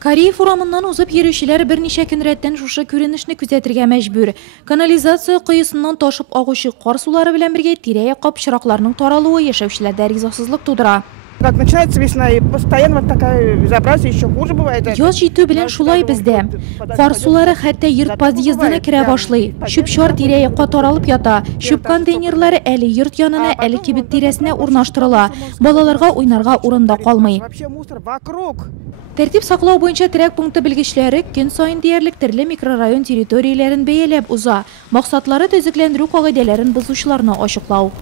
Корея форумынан узып йөрүчеләр берничә көн рәттән шушы күренешне күзәтергә мәҗбүр. Канализация коесыннан ташып агучы кар сулары белән бергә тирә-якка пычракларның таралуы яшәүчеләрдә ризасызлык тудыра. Как начинается весна, и постоянно вот такая безобразие, еще хуже бывает. Яз җитү белән шулай бездә. Кар сулары хәтта йорт подъездына керә башлый. Чүп-чар тирә-якка таралып ята. Чүп контейнерлары әле йорт янына, әле кибет тирәсенә урнаштырыла. Балаларга уйнарга урында калмый. Тәртип саклау буенча терәк пункты белгечләре көн сайын диярлек төрле микрорайон территорияләрен бәяләп уза. Максатлары төзекләндерү кагыйдәләрен бозучыларны ачыклау.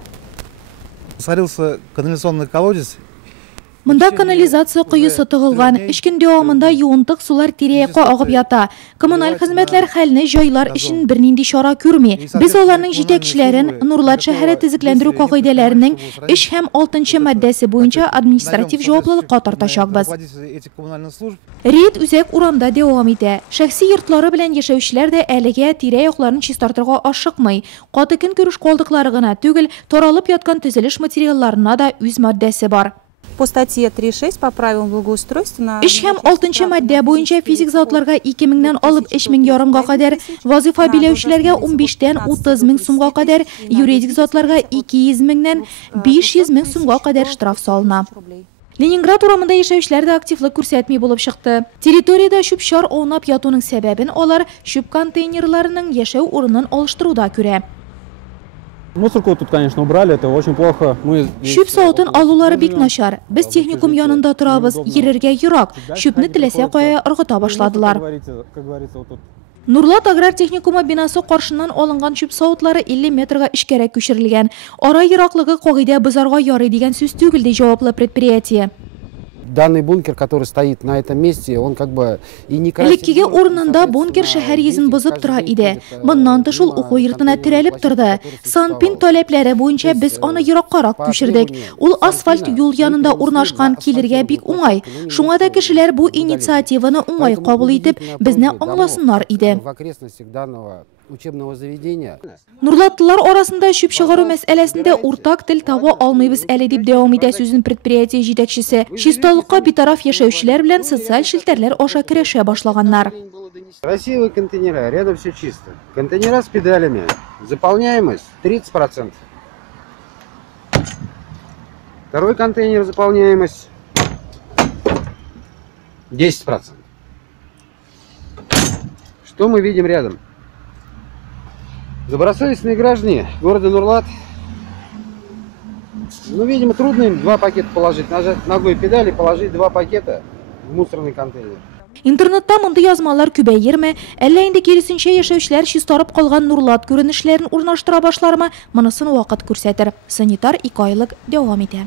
Сварился канализационный колодец. Монда канализация коесы тыгылган. 3 көн дәвамында юынтык сулар тирә-якка агып ята. Коммуналь хезмәтләр хәлне җайлар өчен бернинди чара күрми. Без аларның җитәкчеләрен Нурлат шәһәре төзекләндерү кагыйдәләренең 3 һәм 6 маддәсе буенча административ җаваплылыкка тартачакбыз. Рейд үзәк урамда дәвам итә. Шәхси йортлары белән яшәүчеләр дә әлегә тирә-якларын чистартырга ашыкмый. Каты көн күреш калдыклары гына түгел, таралып яткан төзелеш материалларына да үз маддәсе бар. По статье 3.6 по правилам благоустройства 3 һәм 6 маддә буенча физик затларга 2000-нән алып 3000 ярымга кадәр, вазифа биләүчеләргә 15-тән 30 мең сумга кадәр, юридик затларга 200 меңнән 500 мең сумга кадәр штраф салына. Ленинград урамында яшәүчеләр дә активлык күрсәтми булып чыкты. Территориядә чүп-чар аунап ятуның сәбәбен алар чүп контейнерларының яшәү урынын алыштыруда күрә. Мусорку тут, конечно, убрали, это очень плохо. Шүп савытын алулары бик начар. Без техникум янында торабыз, йөрергә ерак. Шүпне теләсә кая ыргыта башладылар. Нурлат аграр техникумы бинасы каршыннан алынган шүп савытлары 50 метрга эчкәрәк күчерелгән. Ара ераклыгы кагыйдә бозарга ярый дигән сүз түгел ди җаваплы предприятие. Данный бункер, который стоит на этом месте, он как бы и не красит. Элеккеге урынында бункер шәһәр йөзен бозып тора иде. Моннан тыш ул уку йортына терәлеп торды. Санпин таләпләре буенча без аны ераккарак күчердек. Ул асфальт юл янында урнашкан, килергә бик уңай. Шуңа да кешеләр бу инициативаны уңай кабул итеп, безне аңласыннар иде. Нурлаттылар арасында шүп чыгару мәсьәләсендә уртак тел таба алмыйбыз әле дип дәвам итә сүзен предприятие җитәкчесе. Чисталыкка битараф яшәүчеләр белән социаль шелтәрләр аша көрәшә башлаганнар. Красивые контейнеры, рядом все чисто. Контейнера с педалями. Заполняемость 30%. Второй контейнер заполняемость 10%. Что мы видим рядом? Добросовестные граждане города Нурлат, ну, видимо, трудно им 2 пакета положить, нажать ногой педали, положить 2 пакета в мусорный контейнер. Интернетта монда язмалар күбәерме, әллә инде киресенчә яшәүчеләр чистарып калган Нурлат күренешләрен урнаштыра башлармы, монысын вакыт күрсәтер. Санитар 2 айлык дәвам итә.